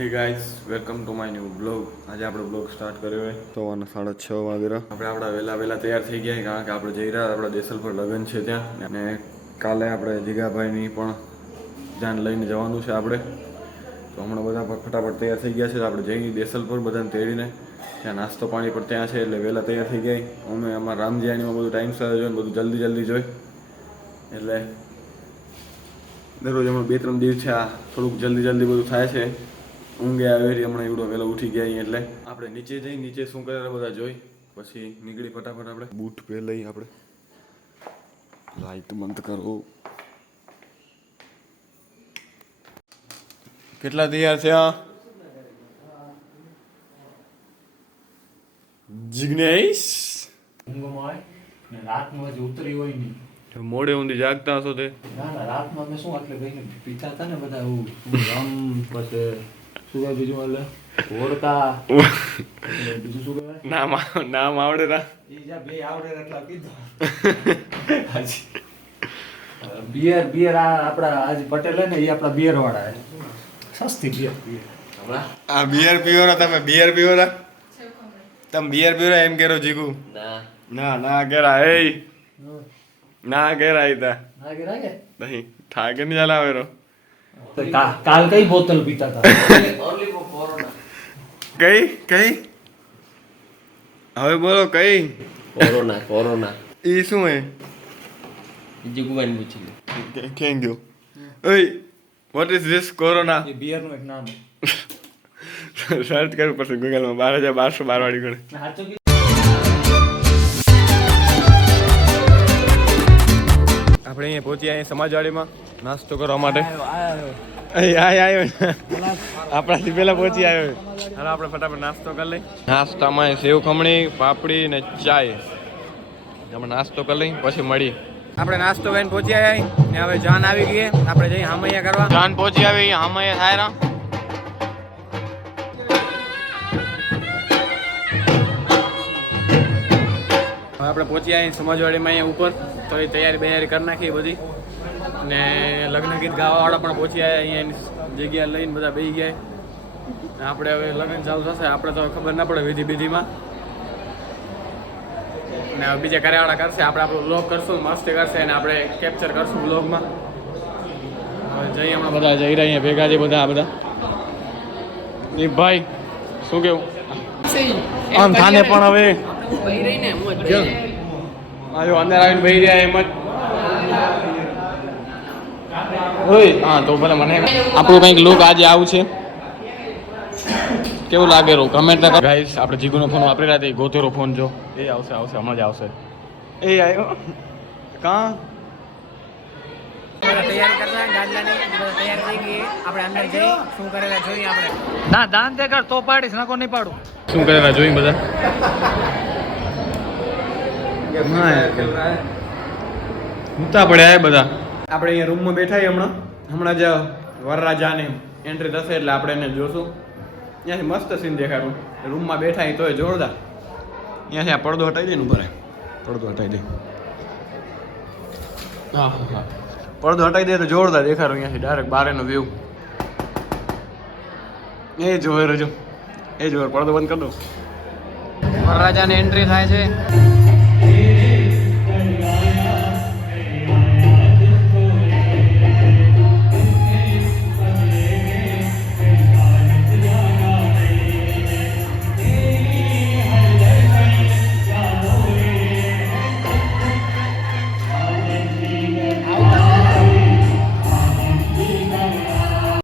હે guys welcome to my new blog. આજે આપણે બ્લોગ સ્ટાર્ટ કર્યો હોય સવારના 6:30 વાગ્યા. આપણે આપણા વહેલા તૈયાર થઈ ગયા કારણ કે આપણે જઈ રહ્યા આપણા દેસલ પર લગ્ન છે ત્યાં, અને કાલે આપણે જીગાભાઈની પણ ધ્યાન લઈને જવાનું છે આપણે. તો હમણાં બધા ફટાફટ તૈયાર થઈ ગયા છે. આપણે જઈ દેસલ પર બધાને તેડીને ત્યાં નાસ્તો પાણી પણ ત્યાં છે એટલે વહેલા તૈયાર થઈ ગયા. અમે અમારા રામજીયાનીમાં બધું ટાઈમસર જોઈને બધું જલ્દી જોઈ એટલે દરરોજ હમણાં 2-3 દિવસ છે આ થોડુંક જલ્દી બધું થાય છે. ઊંઘે આવે હમણાં એવડો વહેલો ઉઠી ગયા એટલે આપણે નીચે જઈ નીચે શું કરે બધા જોઈ પછી નીકળી ફટાફટ. આપણે બૂટ પહેરી આપણે લાઈટ બંધ કરો. કેટલા તૈયાર છે આ જિગ્નેશ? રાતમાં હજી ઉતરી હોય નહીં. મોડે ઊંધી જાગતા હશો તે? ના રાતમાં અમે શું એટલે કહીને પીતા હતા ને બધા એવું રમ પછી શું કહે બીજું એટલે ઓળતા બીજું શું કહેવાય નામ આવડે તા એ જ્યાં બે આવડે એટલા પીધો. બિયર આપડા આજ પટેલ હે ને એ આપડા બિયર વાળા સસ્તી બિયર આ બિયર પીવો તમે બિયર પીવો તમે બિયર પીવો એમ કેરો જીગુ? ના કેરા એ ના કેરા ઈતા ના કે રાગે નહીં ઠાકે નહીં ચાલાવે રો. કાલ કઈ બોતલ પીતા હતા? કઈ હવે બોલો કઈ? કોરોના ઈ શું હે? જીગુબાઈ પૂછી લે. કેમ ગયો? ઓય વોટ ઇઝ ધીસ કોરોના? એ બિયર નું એક નામ સર્ચ કરવું પડશે ગૂગલમાં. 12,1212 વાળી ગણે. સાચું આપણે અહીંયા પહોંચ્યા અહીંયા સમાજવાડીમાં નાસ્તો કરવા માટે. આપણાથી પહેલા પહોંચી આવ્યો. હાલો આપણે ફટાફટ નાસ્તો કરી લઈ. નાસ્તામાં સેવ ખમણી પાપડી ને ચાય. આપણે નાસ્તો કરી લઈ પછી મળી. આપણે નાસ્તો કરીને પહોંચી આવ્યા ને હવે જાન આવી ગઈ. આપણે જઈ હામૈયા કરવા. જાન પહોંચી આવી હામૈયા થાય રા. હવે આપણે પહોંચી આવી સમાજવાડીમાં અહીંયા ઉપર. તો એ તૈયારી કરી નાખી બધી ને લગ્ન ગીત ગાવાવાળા પણ પહોંચી આવ્યા. અહીંયા જગ્યા લઈને બધા બેસી ગયા. આપણે હવે લગ્ન ચાલુ થશે. આપણે તો ખબર ના પડે વિધિમાં ને બીજા કાર્યવાળા કરશે. આપણે આપણો બ્લોગ કરશું મસ્ત કરશે અને આપણે કેપ્ચર કરશું બ્લોગમાં. હવે જઈએ હમણાં બધા જઈ રહ્યા અહીંયા ભેગા છે બધા ભાઈ શું કેવું આમ થાને પણ હવે આજો અંદર આવીને બેસી રહ્યા એમ જ. હા તો ભલે મને આપણું કંઈક લુક આજે આવું છે. કેવું લાગે રો કમેન્ટ ના ગાઈસ. આપણે જીગુનો ફોન વાપરી રહ્યા હતા. ગોતેરો ફોન જો એ આવશે હમણાં જ આવશે. એ આવ્યો કાં તૈયારી કરતા ગાડલાની તૈયાર થઈ ગઈ. આપણે અંદર જઈ શું કરેલા જોઈએ આપણે. ના દાન તે કર તો પાડીશ નાકો નહીં પાડું. શું કરેલા જોઈ બધા ઉતા પડ્યા બધા. આપણે અહીંયા રૂમમાં બેઠા હમણાં જ વરરાજાને એન્ટ્રી થશે એટલે આપણે એને જોશું. ત્યાંથી મસ્ત સીન દેખાડું. રૂમમાં બેઠા તોય જોરદાર. ત્યાંથી આ પડદો હટાવી દે ને ઉપર પડદો હટાવી દે. હા પડદો હટાવી દે તો જોરદાર દેખાડું. અહીંયાથી ડાયરેક્ટ બારેનો વ્યૂ એ જોવે રજો એ જોવે. પડદો બંધ કરી દો. વરરાજાને એન્ટ્રી થાય છે.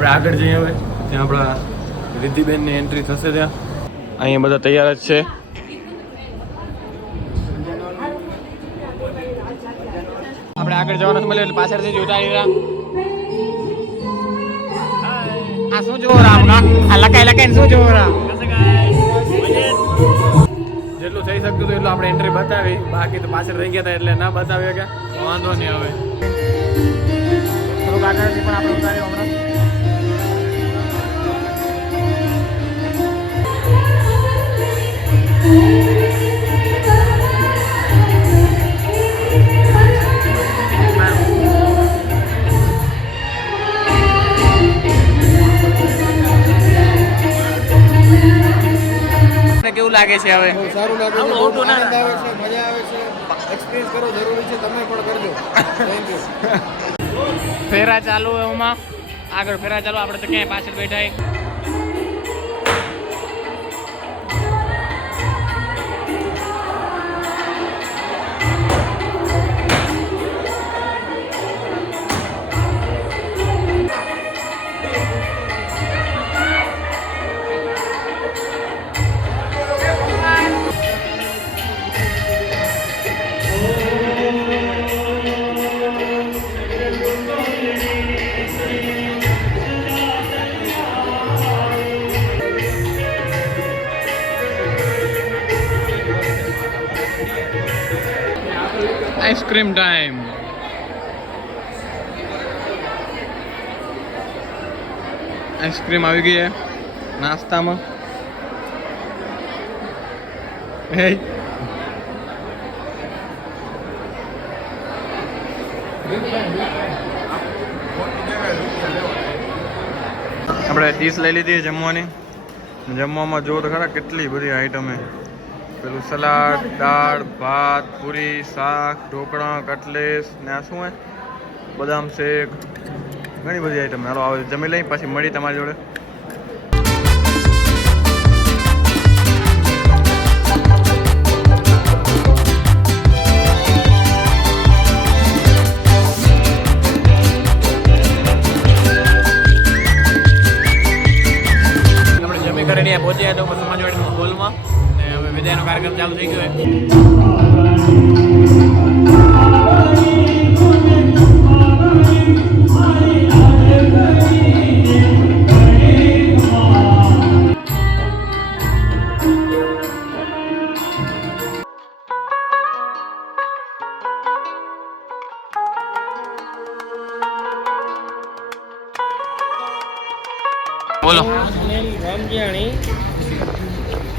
આપણે આગળ જઈએ હવે. ત્યાં આપણા રિદ્ધિબેનની એન્ટ્રી થશે. ત્યાં અહીંયા બધા તૈયાર જ છે. આપણે આગળ જવાનું મળ્યું એટલે પાછળથી જ ઉતારી રહ્યા. આ શું જોવો રામ આ લખાઈને શું જોવો રામ. જેટલું થઈ શકતું હતું એટલું આપણે એન્ટ્રી બતાવી. બાકી તો પાછળ રહી ગયા હતા એટલે ના બતાવ્યા કે વાંધો નહીં. હવે થોડુંક આગળથી પણ આપણે ઉતાર્યું હમણાં. કેવું લાગે છે હવે? બહુ સારું લાગે છે, આવું બહુ આવતું ના આનંદ આવે છે, મજા આવે છે. એક્સપિરિયન્સ કરવો જરૂરી છે, તમે પણ કરજો. Thank you. ફેરા ચાલુ એમાં આગળ ફેરા ચાલુ, આપણે તો ક્યાંય પાછળ બેઠા હી. Ice cream time. આઈસ્ક્રીમ આવી ગઈ છે નાસ્તામાં. હે આપણે ડીશ લઈ લીધી જમવાની. જમવામાં જો તો ખરા કેટલી બધી આઈટમ છે. પેલું સલાડ, દાળ, ભાત, પૂરી, શાક, ઢોકળા, કટલેસ ને આ શું હે બદામ શેક, ઘણી બધી આઈટમ. હાલો આવે જમી લઈ પછી મળી તમારી જોડે. આપણે જમી કરીને પહોંચ્યા તો સમાજવાડીના હોલમાં ને હવે વિદાયનો કાર્યક્રમ ચાલુ થઈ ગયો છે. બોલો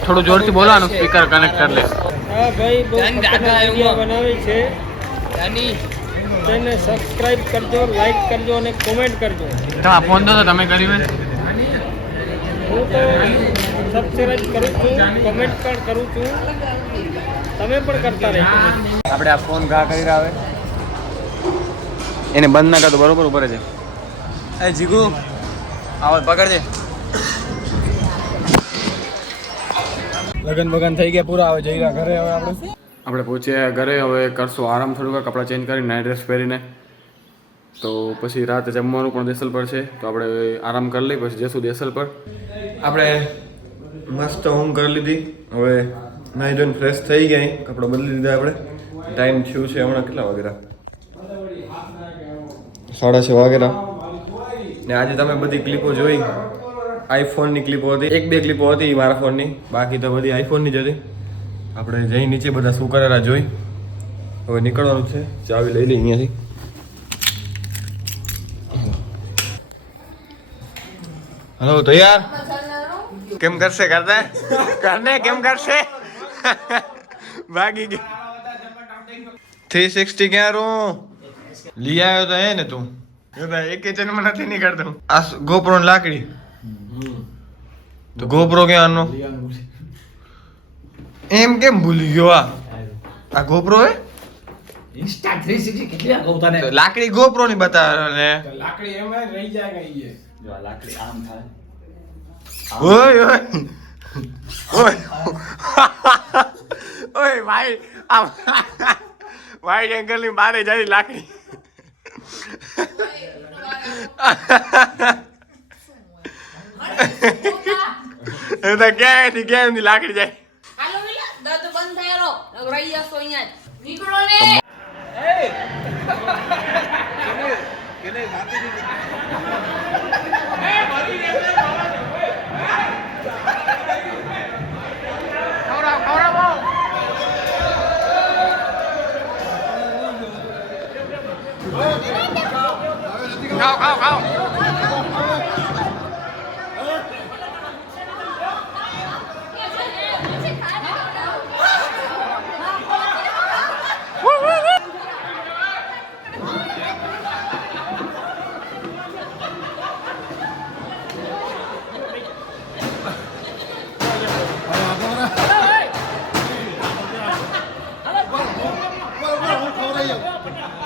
થોડું જોરથી બોલો, આનું સ્પીકર કનેક્ટ કરી લે. હા ભાઈ, બહુ વિડીયો બનાવે છે. તેને સબસ્ક્રાઇબ કરજો, લાઈક કરજો અને કોમેન્ટ કરજો. તમારા ફોન તો તમે કરી હોય. હું તો સબસ્ક્રાઇબ કરું છું, કોમેન્ટ પણ કરું છું, તમે પણ કરતા રહેજો. આપણે આ ફોન ઘા કરી રહ્યા હવે એને બંધ ના કરતો બરોબર ઉપર છે. એ જીગુ આવો પકડજે. લગન બગન થઈ ગયા પૂરા, હવે જઈ રહ્યા ઘરે. હવે આપણે પહોંચ્યા ઘરે. હવે કરશું આરામ થોડુંક, કપડાં ચેન્જ કરીને નાઇટ ડ્રેસ પહેરીને. તો પછી રાતે જમવાનું પણ દેસલ પર છે, તો આપણે આરામ કરી લઈ પછી જઈશું દેસલ પર. આપણે મસ્ત ઊંઘ કરી લીધી. હવે નાઈ ધોઈને ફ્રેશ થઈ ગયા, કપડાં બદલી દીધા. આપણે ટાઈમ થયું છે હમણાં કેટલા વાગેરા? 6:30 વાગેરા. ને આજે તમે બધી ક્લિપો જોઈ, આઈફોનની ક્લિપો હતી. 1-2 ક્લિપો હતી મારા ફોનની, બાકી તો બધી આઈફોનની જ હતી. આપણે જઈ નીચે બધા શું કરેલા જોઈ. હવે નીકળવાનું છે, ચાવી લઈ લઈ અહીંયાથી. હલો તૈયાર? કેમ કરશે કરતા કરને કેમ કરશે? ભાગી ગઈ. 360 ક્યાં રો લઈ આવ્યો તો હે ને તું? એક કિચનમાં નથી નીકળતો. આ ગોપ્રો લાકડી તો ગોપ્રો ક્યાંનો એમ કેમ ભૂલી ગયો? આ ગોપ્રો હે? ઇન્સ્ટા 360 કેટલી આ કહું તને? તો લાકડી ગોપ્રો ની બતાવે ને. લાકડી એમાં રહી જાય ગઈ છે. જો આ લાકડી આમ થાય. ઓય ઓય ઓય ઓય ભાઈ આમ વાઈડ એંગલ ની બારે જાય લાકડી. એ તો ક્યાંથી લાકડી જાય. હાલો મિલા દર્દ બંધ થાય રો રહી જશો અહીંયા જ નીકળો ને. ખાઓ ખાઓ ખાઓ. ફટાફટ